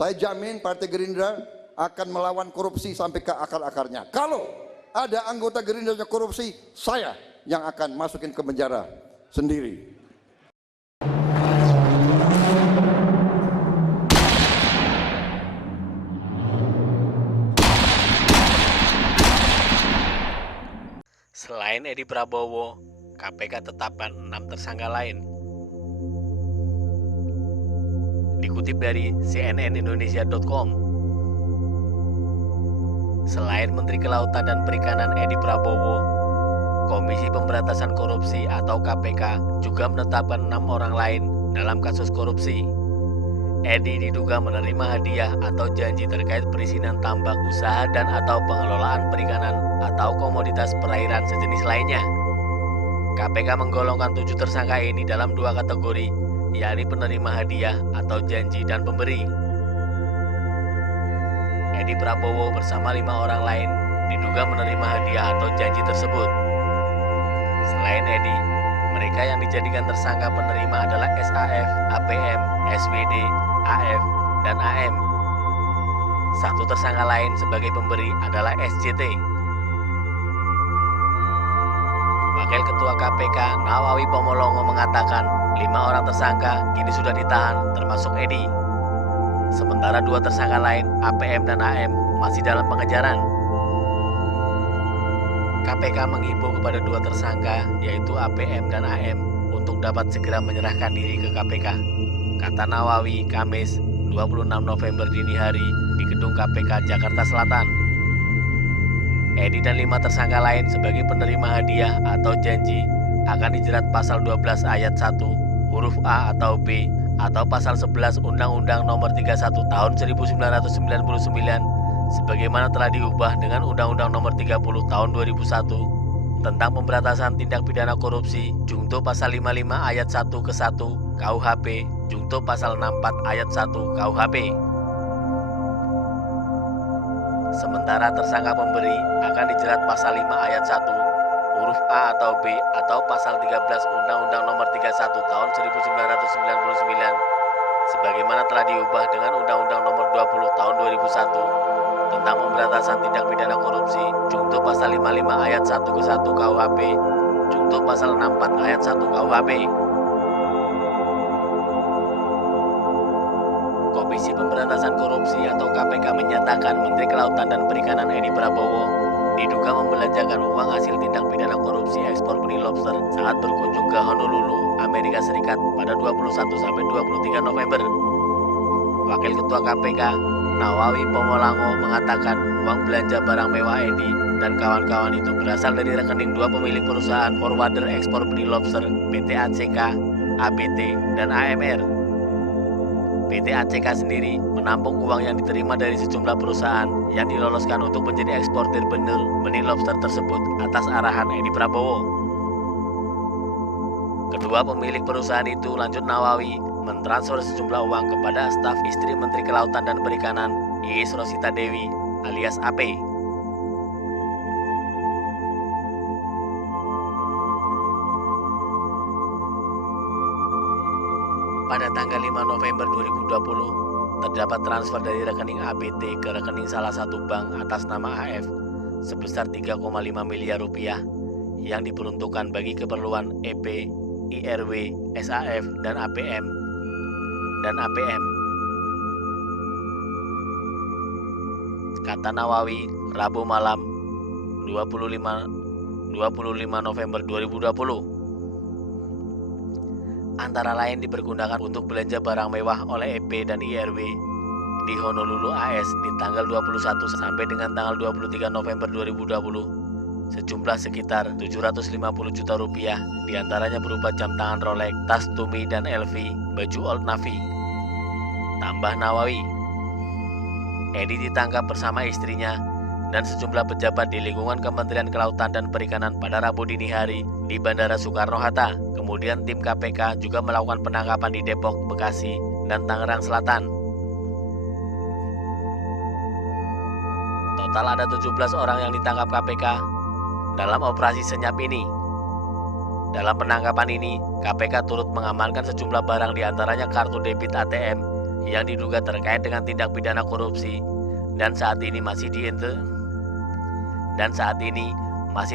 Saya jamin Partai Gerindra akan melawan korupsi sampai ke akar-akarnya. Kalau ada anggota Gerindra yang korupsi, saya yang akan masukin ke penjara sendiri. Selain Edi Prabowo, KPK tetapkan 6 tersangka lain. Dikutip dari cnnindonesia.com, selain Menteri Kelautan dan Perikanan Edi Prabowo, Komisi Pemberantasan Korupsi atau KPK juga menetapkan 6 orang lain dalam kasus korupsi. Edi diduga menerima hadiah atau janji terkait perizinan tambak usaha dan atau pengelolaan perikanan atau komoditas perairan sejenis lainnya. KPK menggolongkan 7 tersangka ini dalam 2 kategori, yakni penerima hadiah atau janji dan pemberi. Edi Prabowo bersama 5 orang lain diduga menerima hadiah atau janji tersebut. Selain Edi, mereka yang dijadikan tersangka penerima adalah SAF, APM, SWD, AF, dan AM. 1 tersangka lain sebagai pemberi adalah SJT. Wakil Ketua KPK Nawawi Pomolongo mengatakan 5 orang tersangka kini sudah ditahan termasuk Edi. Sementara 2 tersangka lain APM dan AM masih dalam pengejaran. KPK menghimbau kepada 2 tersangka yaitu APM dan AM untuk dapat segera menyerahkan diri ke KPK. Kata Nawawi Kamis 26 November dini hari di gedung KPK Jakarta Selatan. Edi dan 5 tersangka lain sebagai penerima hadiah atau janji akan dijerat pasal 12 ayat 1 huruf A atau B atau pasal 11 Undang-Undang Nomor 31 Tahun 1999 sebagaimana telah diubah dengan Undang-Undang Nomor 30 Tahun 2001 tentang pemberantasan tindak pidana korupsi Jungto pasal 55 ayat 1 ke 1 KUHP Jungto pasal 64 ayat 1 KUHP. Sementara tersangka pemberi akan dijerat pasal 5 ayat 1 huruf A atau B atau pasal 13 Undang-Undang Nomor 31 Tahun 1999 sebagaimana telah diubah dengan Undang-Undang Nomor 20 Tahun 2001 tentang pemberantasan tindak pidana korupsi Jungto pasal 55 ayat 1 ke 1 KUHP Jungto pasal 64 ayat 1 KUHP. Komisi Pemberantasan Korupsi atau KPK menyatakan Menteri Kelautan dan Perikanan Edi Prabowo diduga membelanjakan uang hasil tindak pidana korupsi ekspor benih lobster saat berkunjung ke Honolulu, Amerika Serikat pada 21-23 November. Wakil Ketua KPK Nawawi Pomolongo mengatakan uang belanja barang mewah Edi dan kawan-kawan itu berasal dari rekening 2 pemilik perusahaan forwarder ekspor benih lobster PT ACK, ABT, dan AMR. PT ACK sendiri menampung uang yang diterima dari sejumlah perusahaan yang diloloskan untuk menjadi eksportir benih lobster tersebut atas arahan Edi Prabowo. Kedua pemilik perusahaan itu, lanjut Nawawi, mentransfer sejumlah uang kepada staf istri Menteri Kelautan dan Perikanan Iis Rosita Dewi alias AP. Pada tanggal 5 November 2020, terdapat transfer dari rekening ABT ke rekening salah satu bank atas nama AF sebesar 3,5 miliar rupiah yang diperuntukkan bagi keperluan EP, IRW, SAF, dan APM. Kata Nawawi, Rabu malam 25 November 2020. Antara lain dipergunakan untuk belanja barang mewah oleh EP dan IRW di Honolulu AS di tanggal 21 sampai dengan tanggal 23 November 2020 sejumlah sekitar 750 juta rupiah, diantaranya berupa jam tangan Rolex, tas Tumi dan LV, baju Old Navy. Tambah Nawawi, Edi ditangkap bersama istrinya dan sejumlah pejabat di lingkungan Kementerian Kelautan dan Perikanan pada Rabu dini hari di Bandara Soekarno-Hatta. Kemudian tim KPK juga melakukan penangkapan di Depok, Bekasi, dan Tangerang Selatan. Total ada 17 orang yang ditangkap KPK dalam operasi senyap ini. Dalam penangkapan ini, KPK turut mengamankan sejumlah barang diantaranya kartu debit ATM yang diduga terkait dengan tindak pidana korupsi dan saat ini masih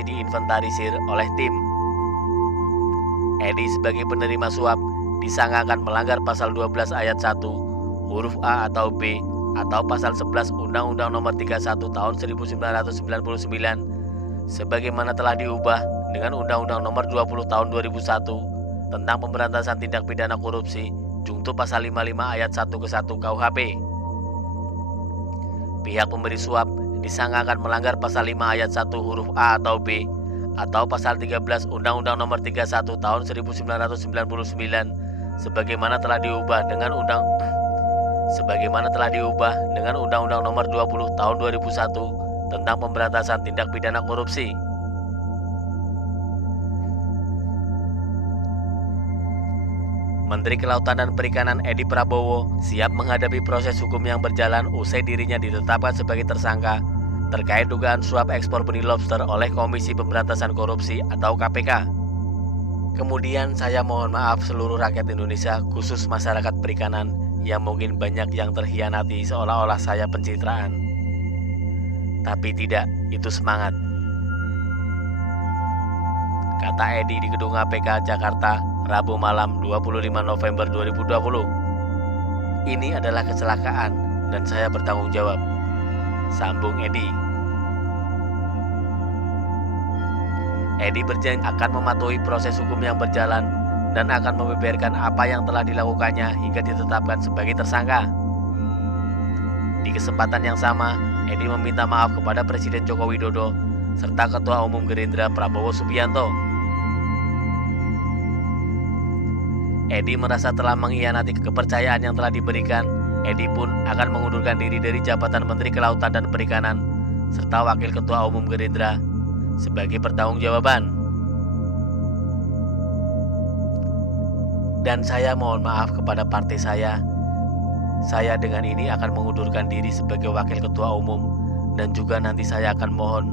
diinventarisir oleh tim. Edi sebagai penerima suap disangkakan melanggar pasal 12 ayat 1 huruf A atau B atau pasal 11 Undang-Undang Nomor 31 Tahun 1999 sebagaimana telah diubah dengan Undang-Undang Nomor 20 Tahun 2001 tentang pemberantasan tindak pidana korupsi Jungto pasal 55 ayat 1 ke 1 KUHP. Pihak pemberi suap disangkakan melanggar pasal 5 ayat 1 huruf A atau B atau pasal 13 Undang-Undang Nomor 31 Tahun 1999 sebagaimana telah diubah dengan Undang-Undang Nomor 20 Tahun 2001 tentang pemberantasan tindak pidana korupsi. Menteri Kelautan dan Perikanan Edi Prabowo siap menghadapi proses hukum yang berjalan usai dirinya ditetapkan sebagai tersangka terkait dugaan suap ekspor benih lobster oleh Komisi Pemberantasan Korupsi atau KPK. Kemudian saya mohon maaf seluruh rakyat Indonesia, khusus masyarakat perikanan yang mungkin banyak yang terhianati seolah-olah saya pencitraan. Tapi tidak, itu semangat. Kata Edi di Gedung KPK Jakarta, Rabu malam 25 November 2020. Ini adalah kecelakaan dan saya bertanggung jawab. Sambung Edi. Edi berjanji akan mematuhi proses hukum yang berjalan dan akan membeberkan apa yang telah dilakukannya hingga ditetapkan sebagai tersangka. Di kesempatan yang sama, Edi meminta maaf kepada Presiden Joko Widodo serta Ketua Umum Gerindra Prabowo Subianto. Edi merasa telah mengkhianati kepercayaan yang telah diberikan. Edi pun akan mengundurkan diri dari jabatan Menteri Kelautan dan Perikanan serta Wakil Ketua Umum Gerindra sebagai pertanggungjawaban. Dan saya mohon maaf kepada partai saya. Saya dengan ini akan mengundurkan diri sebagai Wakil Ketua Umum dan juga nanti saya akan mohon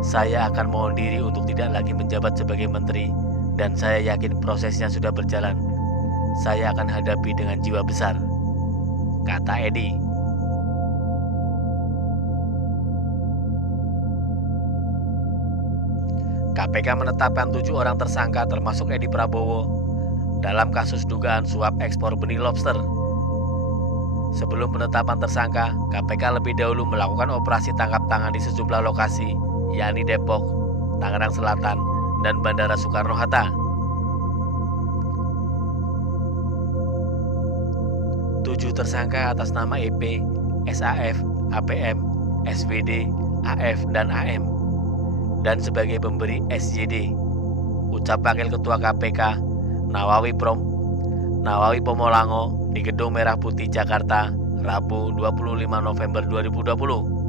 saya akan mohon diri untuk tidak lagi menjabat sebagai menteri dan saya yakin prosesnya sudah berjalan. Saya akan hadapi dengan jiwa besar, kata Edi. KPK menetapkan 7 orang tersangka termasuk Edi Prabowo dalam kasus dugaan suap ekspor benih lobster. Sebelum penetapan tersangka, KPK lebih dahulu melakukan operasi tangkap tangan di sejumlah lokasi, yakni Depok, Tangerang Selatan, dan Bandara Soekarno-Hatta. 7 tersangka atas nama EP, SAF, APM, SVD, AF, dan AM. Dan sebagai pemberi SJD, ucap Wakil Ketua KPK Nawawi Pomolango di Gedung Merah Putih Jakarta, Rabu 25 November 2020.